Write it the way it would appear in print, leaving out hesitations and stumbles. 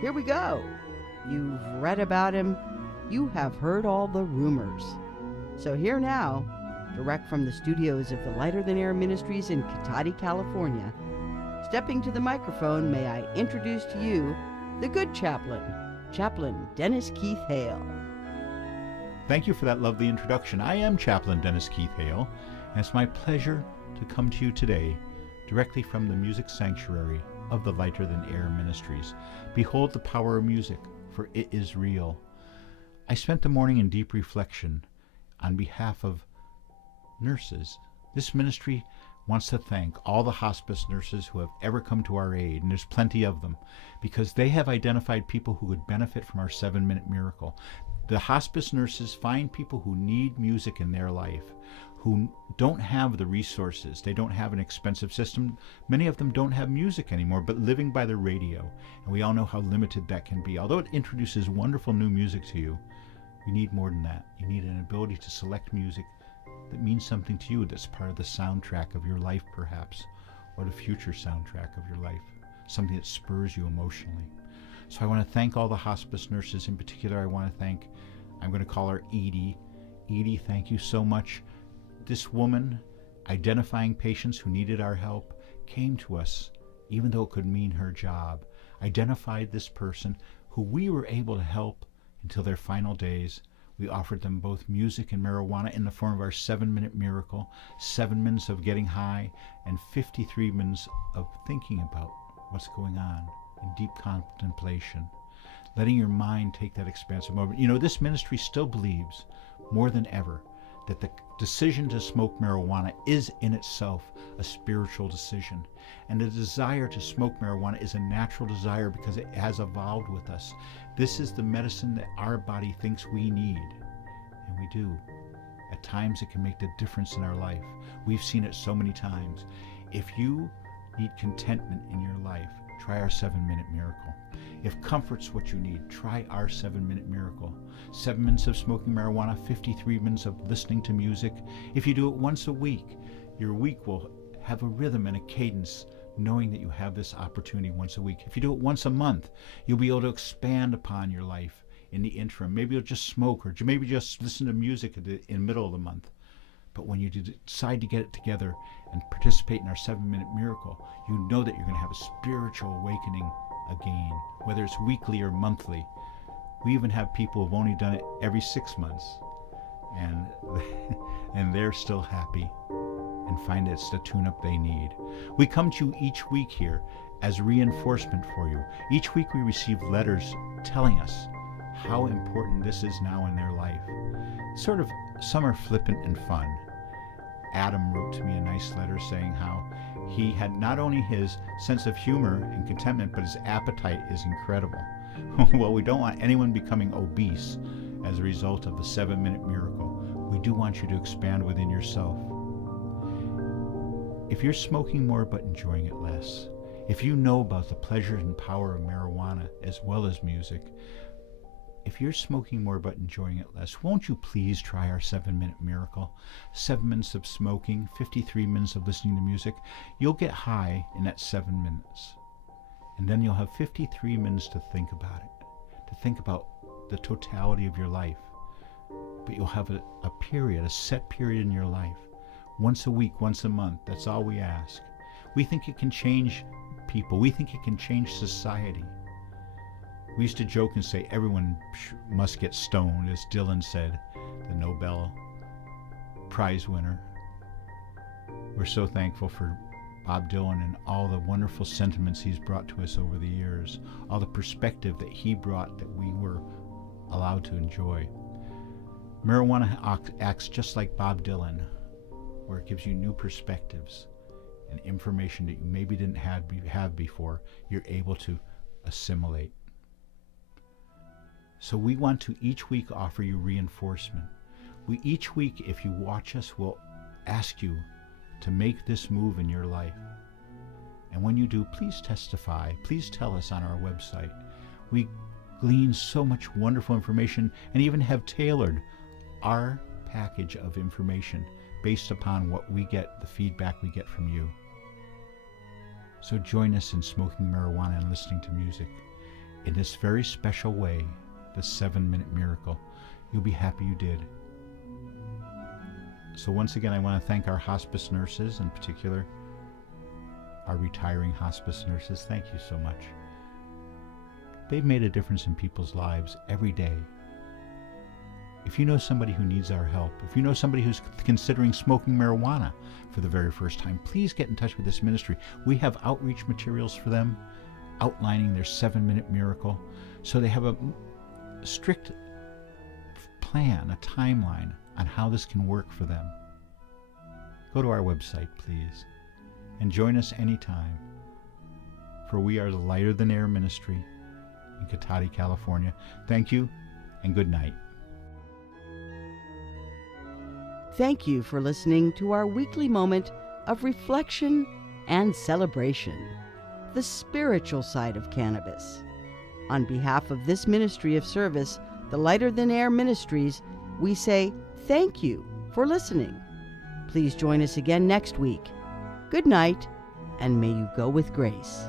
Here we go. You've read about him. You have heard all the rumors. So here now, direct from the studios of the Lighter Than Air Ministries in Cotati, California, stepping to the microphone, may I introduce to you the good chaplain, Chaplain Dennis Keith Hale. Thank you for that lovely introduction. I am Chaplain Dennis Keith Hale, and it's my pleasure to come to you today directly from the music sanctuary of the Lighter Than Air Ministries. Behold the power of music, for it is real. I spent the morning in deep reflection on behalf of nurses. This ministry wants to thank all the hospice nurses who have ever come to our aid, and there's plenty of them, because they have identified people who would benefit from our 7-minute miracle. The hospice nurses find people who need music in their life, who don't have the resources. They don't have an expensive system. Many of them don't have music anymore, but living by the radio. And we all know how limited that can be. Although it introduces wonderful new music to you, you need more than that. You need an ability to select music that means something to you, that's part of the soundtrack of your life perhaps, or the future soundtrack of your life, something that spurs you emotionally. So I want to thank all the hospice nurses. In particular, I want to thank, I'm going to call her Edie. Edie, thank you so much. This woman, identifying patients who needed our help, came to us, even though it could mean her job, identified this person who we were able to help until their final days. We offered them both music and marijuana in the form of our 7-minute miracle, 7 minutes of getting high, and 53 minutes of thinking about what's going on in deep contemplation, letting your mind take that expansive moment. You know, this ministry still believes more than ever that the decision to smoke marijuana is in itself a spiritual decision. And the desire to smoke marijuana is a natural desire because it has evolved with us. This is the medicine that our body thinks we need, and we do. At times it can make the difference in our life. We've seen it so many times. If you need contentment in your life, try our 7-minute miracle. If comfort's what you need, try our 7-minute miracle. 7 minutes of smoking marijuana, 53 minutes of listening to music. If you do it once a week, your week will have a rhythm and a cadence, knowing that you have this opportunity once a week. If you do it once a month, you'll be able to expand upon your life in the interim. Maybe you'll just smoke, or maybe just listen to music in the middle of the month. But when you decide to get it together and participate in our 7-minute miracle, you know that you're going to have a spiritual awakening again, whether it's weekly or monthly. We even have people who've only done it every 6 months, and they're still happy and find it's the tune-up they need. We come to you each week here as reinforcement for you. Each week we receive letters telling us how important this is now in their life. Sort of, some are flippant and fun. Adam wrote to me a nice letter saying how he had not only his sense of humor and contentment, but his appetite is incredible. Well, we don't want anyone becoming obese as a result of the 7-minute miracle. We do want you to expand within yourself. If you're smoking more but enjoying it less, if you know about the pleasure and power of marijuana as well as music, if you're smoking more but enjoying it less, won't you please try our 7-minute miracle? 7 minutes of smoking, 53 minutes of listening to music. You'll get high in that 7 minutes. And then you'll have 53 minutes to think about it, to think about the totality of your life. But you'll have a period, a set period in your life. Once a week, once a month, that's all we ask. We think it can change people. We think it can change society. We used to joke and say everyone must get stoned, as Dylan said, the Nobel Prize winner. We're so thankful for Bob Dylan and all the wonderful sentiments he's brought to us over the years, all the perspective that he brought that we were allowed to enjoy. Marijuana acts just like Bob Dylan, where it gives you new perspectives and information that you maybe didn't have before, you're able to assimilate. So we want to each week offer you reinforcement. We each week, if you watch us, will ask you to make this move in your life. And when you do, please testify. Please tell us on our website. We glean so much wonderful information and even have tailored our package of information based upon what we get, the feedback we get from you. So join us in smoking marijuana and listening to music. in this very special way, the 7-minute miracle. You'll be happy you did. So once again, I want to thank our hospice nurses, in particular, our retiring hospice nurses. Thank you so much. They've made a difference in people's lives every day. If you know somebody who needs our help, if you know somebody who's considering smoking marijuana for the very first time, please get in touch with this ministry. We have outreach materials for them outlining their 7-minute miracle, so they have a strict plan, a timeline on how this can work for them. Go to our website, please, and join us anytime, for we are the Lighter Than Air Ministry in Cotati, California. Thank you, and good night. Thank you for listening to our weekly moment of reflection and celebration, the spiritual side of cannabis. On behalf of this ministry of service, the Lighter Than Air Ministries, we say thank you for listening. Please join us again next week. Good night, and may you go with grace.